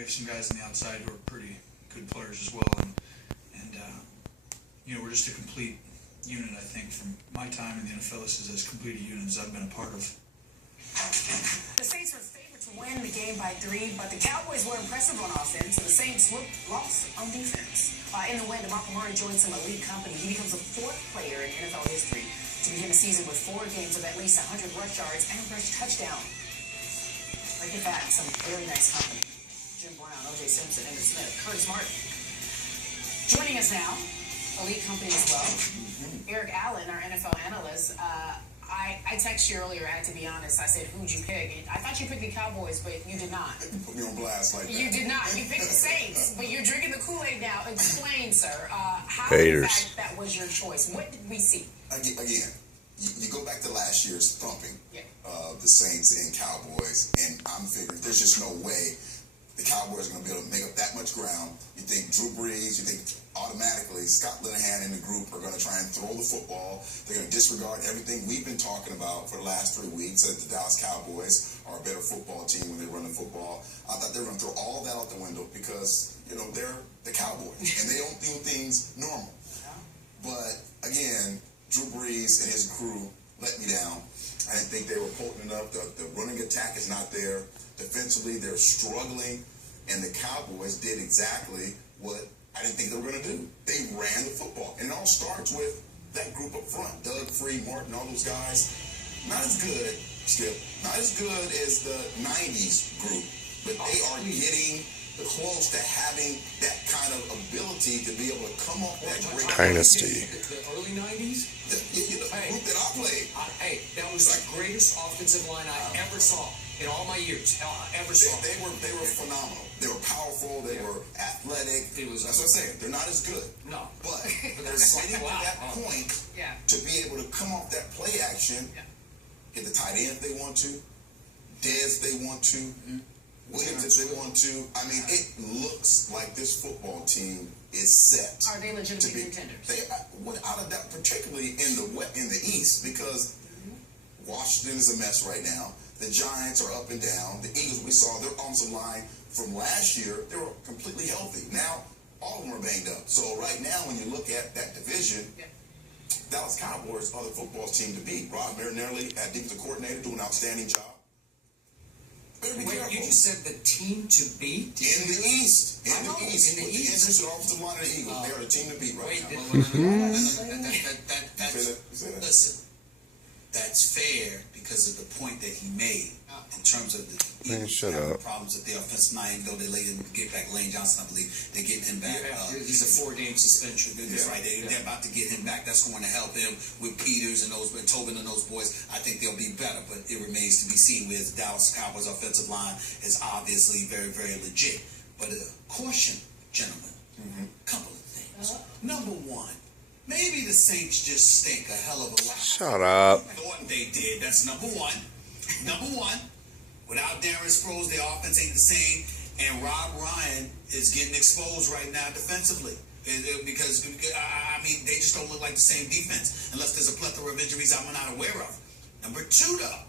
we have some guys on the outside who are pretty good players as well, and we're just a complete unit. I think from my time in the NFL, this is as complete a unit as I've been a part of. The Saints were favored to win the game by 3, but the Cowboys were impressive on offense, and the Saints lost on defense. In the win, DeMarco Murray joined some elite company. He becomes the 4th player in NFL history to begin a season with 4 games of at least 100 rush yards and a rush touchdown. Right at that, some very nice company. Jim Brown, O.J. Simpson, Emmitt Smith, Curtis Martin. Joining us now, elite company as well. Eric Allen, our NFL analyst. I texted you earlier, I had to be honest. I said, who'd you pick? I thought you picked the Cowboys, but you did not. You put me on blast like that. You did not. You picked the Saints, but you're drinking the Kool-Aid now. Explain, sir. How, Haters. in fact, that was your choice? What did we see? Again, you go back to last year's thumping of the Saints and Cowboys, and I'm figuring there's just no way the Cowboys are going to be able to make up that much ground. You think Drew Brees, you think automatically Scott Linehan and the group are going to try and throw the football. They're going to disregard everything we've been talking about for the last 3 weeks, that the Dallas Cowboys are a better football team when they run the football. I thought they were going to throw all that out the window because, they're the Cowboys, and they don't do things normal. But, again, Drew Brees and his crew let me down. I didn't think they were potent enough. The running attack is not there. Defensively, they're struggling, and the Cowboys did exactly what I didn't think they were going to do. They ran the football, and it all starts with that group up front. Doug, Free, Martin, all those guys, not as good, Skip, not as good as the 90s group, but they are getting close to having that kind of ability to be able to come up that great dynasty. The early 90s? The group that I played. That was the greatest offensive line I ever saw in all my years. Ever saw. They were phenomenal. They were powerful. They were athletic. That's what I'm saying. They're not as good. No. But they're getting to that point to be able to come off that play action, get the tight end if they want to, Dez if they want to, Williams if they want to. I mean, it looks like this football team is set. Are they legitimate contenders? They without a doubt, particularly in the East, because Washington is a mess right now. The Giants are up and down. The Eagles, we saw their offensive line from last year, they were completely healthy. Now, all of them are banged up. So right now, when you look at that division, Dallas Cowboys are the football team to beat. Rod Marinelli, defensive coordinator, doing an outstanding job. Wait, you just said the team to beat? In the East. In the East. With the entrance to the offensive line of the Eagles. They are the team to beat right now. Listen, that's fair because of the point that he made in terms of the Eagles problems with the offensive line, even though they didn't get back Lane Johnson, I believe. They're getting him back. He's a 4-game suspension. That's right. They're about to get him back. That's going to help him with Peters and with Tobin and those boys. I think they'll be better, but it remains to be seen. With the Dallas Cowboys offensive line is obviously very, very legit. But caution, gentlemen, couple of things. Number one, maybe the Saints just stink a hell of a lot. Shut up. Thought they did. That's number one. Number one, without Darren Sproles, their offense ain't the same, and Rob Ryan is getting exposed right now defensively. Because, they just don't look like the same defense unless there's a plethora of injuries I'm not aware of. Number two, though,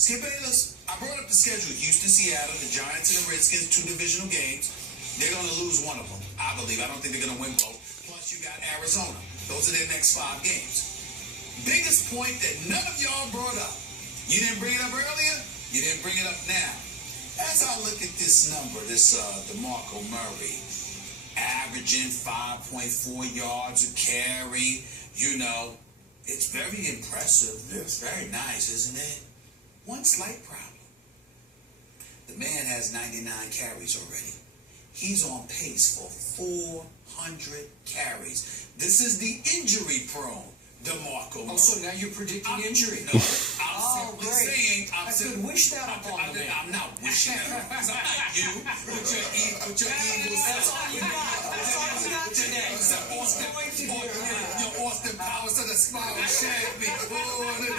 Skip Bayless, I brought up the schedule. Houston, Seattle, the Giants, and the Redskins, 2 divisional games. They're going to lose one of them, I believe. I don't think they're going to win both. Plus, you got Arizona. Those are their next 5 games. Biggest point that none of y'all brought up. You didn't bring it up earlier. You didn't bring it up now. As I look at this number, this DeMarco Murray, averaging 5.4 yards a carry, it's very impressive. It's very nice, isn't it? One slight problem. The man has 99 carries already. He's on pace for 400 carries. This is the injury-prone DeMarco Murray. So now you're predicting injury? No, I'm saying. I could wish that upon the man. I'm not wishing that upon because I'm not you. With your Eagles. That's all you got. That's all you got today. Austin Powers of the smile shad me.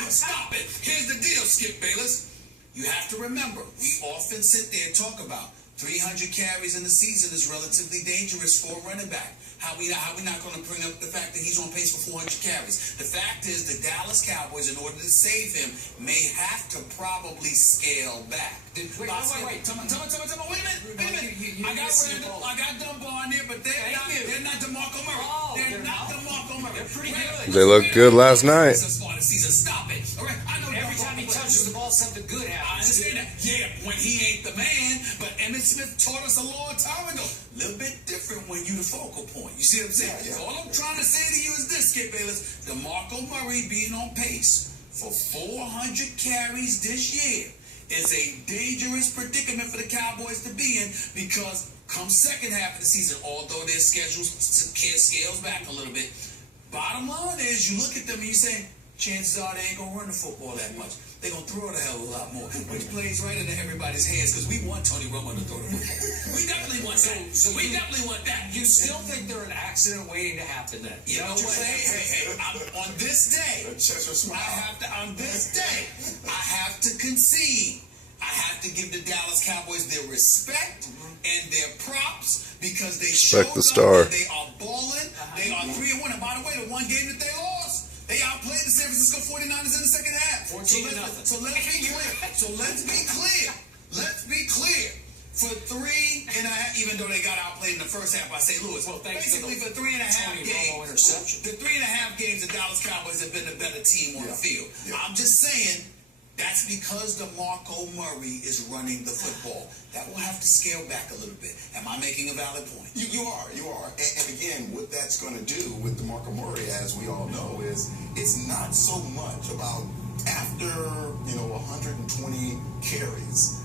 Stop it. Here's the deal, Skip Bayless. You have to remember, we often sit there and talk about 300 carries in the season is relatively dangerous for a running back. How we not going to bring up the fact that he's on pace for 400 carries? The fact is the Dallas Cowboys, in order to save him, may have to probably scale back. Wait. Tell me. Wait a minute. I got Dunbar in there, but they're not DeMarco Murray. They're not DeMarco Murray. They're pretty good. They looked good last night. Stop it. All right. I know Every time he touches the ball, something good happens. I understand that. Yeah, when he ain't the man, but Emmitt Smith taught us a long time ago. A little bit different when you the focal point. You see what I'm saying? Yeah. So all I'm trying to say to you is this, Skip Bayless. DeMarco Murray being on pace for 400 carries this year is a dangerous predicament for the Cowboys to be in, because come second half of the season, although their schedule scales back a little bit, bottom line is you look at them and you say, chances are they ain't gonna run the football that much. They're gonna throw it a hell of a lot more, which plays right into everybody's hands, because we want Tony Romo to throw the football. We definitely want that. We definitely want that. You still think they're an accident waiting to happen then? You know what? Hey, on this day, Chester smile. on this day, I have to concede. I have to give the Dallas Cowboys their respect and their props, because they Respect showed the star. up and they are balling. They are 3-1. And by the way, the one game that they lost, they outplayed the San Francisco 49ers in the second half. 14-0. So let's be clear. Let's be clear. For 3.5, even though they got outplayed in the first half by St. Louis, Well, thanks to basically the for 3.5 Tony Romo games, interception. the 3.5 games, the Dallas Cowboys have been the better team on the field. Yeah. I'm just saying, that's because DeMarco Murray is running the football. That will have to scale back a little bit. Am I making a valid point? You are. And again, what that's going to do with DeMarco Murray, as we all know, is it's not so much about after, 120 carries.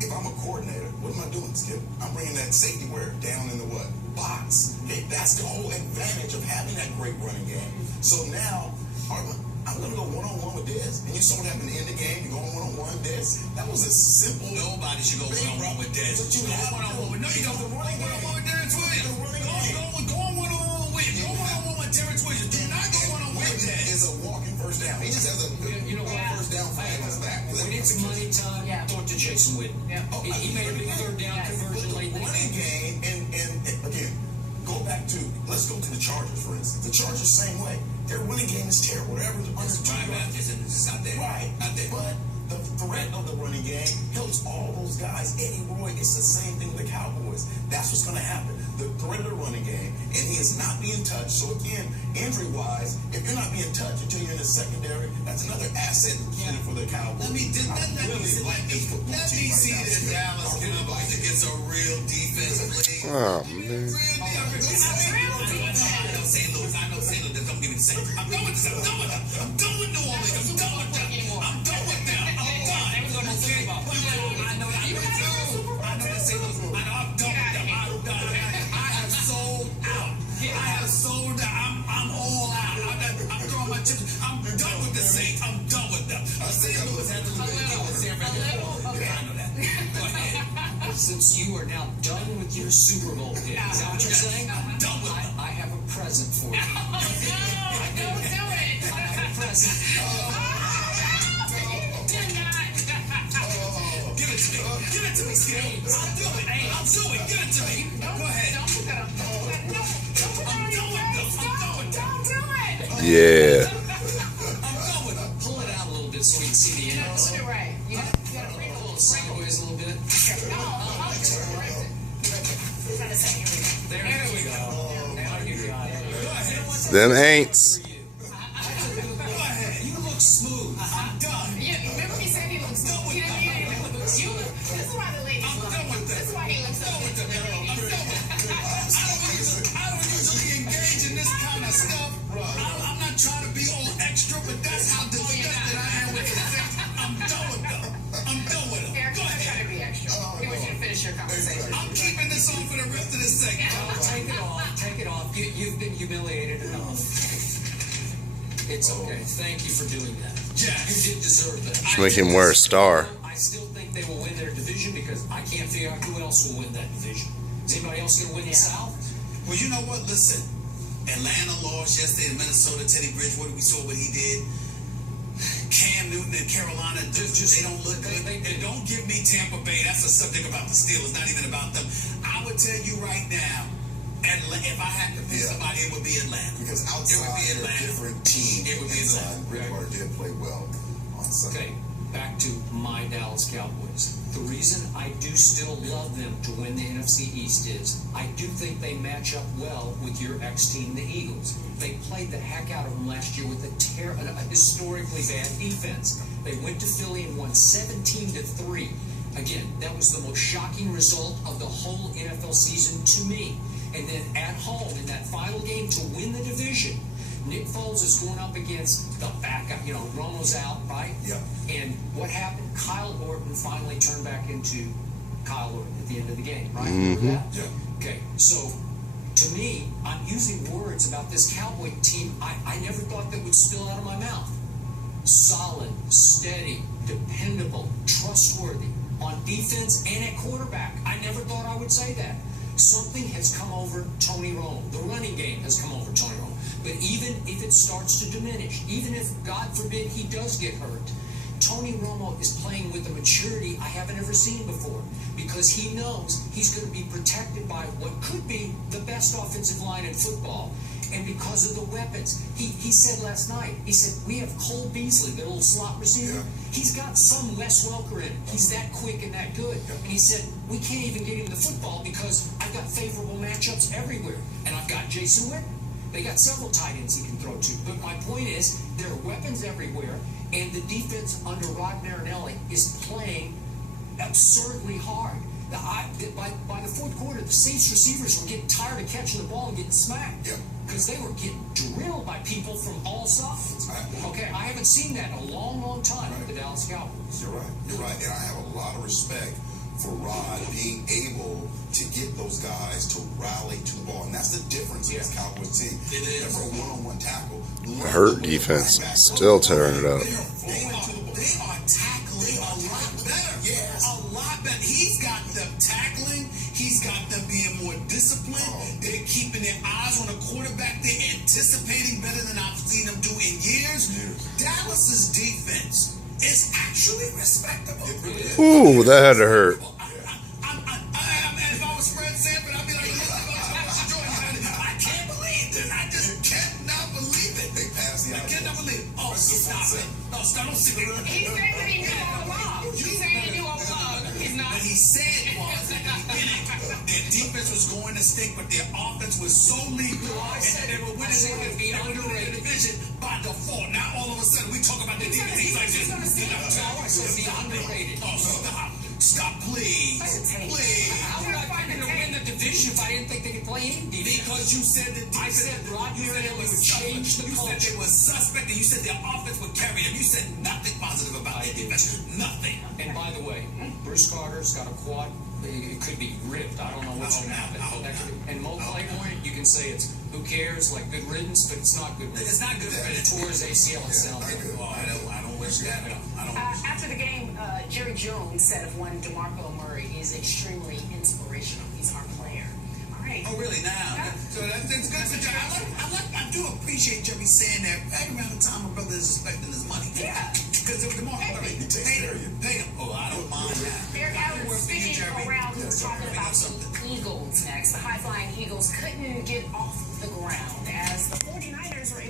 If I'm a coordinator, what am I doing, Skip? I'm bringing that safety wear down in the what? Box. Okay? That's the whole advantage of having that great running game. So now, I'm going to go one-on-one with Dez. And you saw what happened in the game. You're going one-on-one with Dez. That was a simple... Nobody should go one-on-one with Dez. But you have one-on-one with... No, you don't go one-on-one with Terrence Williams. Go one-on-one with... Go one-on-one with Terrence Williams. Do not go one-on-one with Dez. Is a walking first down. He just has a first down flag on his back. When it's money time, throw it to Jason Witten. Yeah. He made a big third down conversion late in the Running game. game, and again, let's go to the Chargers, for instance. The Chargers, same way. Their running game is terrible. Whatever under Ryan Matthews is not there. Right. Not there. But the threat of the running game helps all those guys. Eddie Roy, it's the same thing with the Cowboys. That's what's going to happen. The threat of the running game, and he is not being touched. So again, injury-wise, if you're not being touched until you're in the secondary, that's another asset and key for the Cowboys. Let me see this the Dallas Cowboys against a real defensive league. Oh, man. St. Louis. I know St. Louis. Don't give me the same. I'm done with this. I'm done with New Orleans. I'm done with them. I'm done with them. I'm done. Okay. I know that St. Louis. I know I'm done with them. I'm done. I have sold out. I have sold out. I'm all out. I'm throwing my chips. I'm done with the Saints. I'm done with them. St. Louis had to lose with San Francisco. Okay, I know that. Go ahead. Since you are now done with your Super Bowl pick, is that what you're saying? I'm done with them. I have a present for you. Don't do it. I have a present. Give it to me. Give it to me, Skip. I'll do it. I'll do it. Give it to me. Go ahead. Don't put that up. I'm done with them. I'm done with them. Don't do it. Yeah. I'm done with them. Pull it out a little bit so we can see the ends. Put it right. You gotta bring A it a little sideways a little bit. There we go. Now you got it. Them ain'ts. You look smooth. I'm done. Remember he said he looks good. He didn't look good. This is why the ladies love him. This is why he looks so good. I don't usually engage in this kind of stuff. I'm not trying to be all extra, but that's how disgusted I am with the thing. I'm done with them. I'm done with them. Eric, Go I'm trying ahead. to be extra. He wants you to finish your conversation. I'm keeping this on for the rest of this segment. Take it off. Take it off. You've been humiliated enough. It's okay. Thank you for doing that. Yes. You did deserve that. Should make him wear a star. I still think they will win their division because I can't figure out who else will win that division. Is anybody else going to win the South? Well, you know what? Listen, Atlanta lost yesterday in Minnesota. Teddy Bridgewater, we saw what he did. Cam Newton and Carolina, they don't look good. And don't give me Tampa Bay. That's a subject about the Steelers, not even about them. I would tell you right now, If I had to pick somebody, it would be Atlanta. Because it would outside be they're a Atlanta. different team. It would be inside, Atlanta. Bridgewater did play well on Sunday. Okay, back to my Dallas Cowboys. The reason I do still love them to win the NFC East is I do think they match up well with your ex-team, the Eagles. They played the heck out of them last year with a historically bad defense. They went to Philly and won 17-3. Again, that was the most shocking result of the whole NFL season to me. And then at home in that final game to win the division, Nick Foles is going up against the backup. Romo's out, right? Yep. And what happened? Kyle Orton finally turned back into Kyle Orton at the end of the game, right? Remember that? Yeah. Okay, so to me, I'm using words about this Cowboy team I never thought that would spill out of my mouth. Solid, steady, dependable, trustworthy on defense and at quarterback. I never thought I would say that. Something has come over Tony Romo. The running game has come over Tony Romo. But even if it starts to diminish, even if, God forbid, he does get hurt, Tony Romo is playing with a maturity I haven't ever seen before because he knows he's going to be protected by what could be the best offensive line in football. And because of the weapons, he said last night, he said, we have Cole Beasley, the little slot receiver. Yeah. He's got some Wes Welker in him. He's that quick and that good. And he said, we can't even get him the football because I've got favorable matchups everywhere. And I've got Jason Witten. They got several tight ends he can throw to. But my point is, there are weapons everywhere, and the defense under Rod Marinelli is playing absurdly hard. By the fourth quarter, the Saints receivers were getting tired of catching the ball and getting smacked. Yep. Because they were getting drilled by people from all sides. Okay, I haven't seen that in a long, long time with the Dallas Cowboys. You're right. You're right. And I have a lot of respect for Rod being able to get those guys to rally to the ball. And that's the difference in this Cowboys team. It is. Never a one-on-one tackle. Hurt defense, still tearing it up. They are tackling a lot better. Yes. A lot better. He's got them tackling. He's got them being more disciplined. They're keeping their eyes on the quarterback. They're anticipating better than I've seen them do in years. Dallas's defense is actually respectable. Ooh, that had to hurt. If I was Fred Sanford, I'd be like, I can't believe this. I just cannot believe it. They passed the I cannot believe it. Oh, stop it. No, stop. Don't sit there. He said that he knew all along. He said he knew all along. He's not. What he said was at the beginning, their defense was going to stink, but their offense was so lethal, and they were winning the division by default. Now all of a sudden we talk about their defense. He's like this. Be underrated. Oh, stop, please, please. How would I think to win the division if I didn't think they could play any defense? Because you said that I said Rod Marinelli would change the You said culture. they were suspect, and you said their offense would carry them. You said nothing positive about their defense. Nothing. And by the way, Bruce Carter's got a quad. It could be ripped. I don't know what's going to happen. And Mo Claiborne, you can say it's who cares, like good riddance, but it's not good riddance. It's not good riddance. Tore his ACL. It sounds like. Oh, I don't wish that. I don't. After the game, Jerry Jones said of one DeMarco Murray is extremely inspirational. He's our player. All right. Oh, really? Now, so that's good. I do appreciate Jerry saying that right around the time my brother is expecting his money. Yeah. Because if DeMarco Murray pay him. Oh, I don't mind that. Derek Allen spinning around. He was talking about something. the Eagles next. The high-flying Eagles couldn't get off the ground as the 49ers were able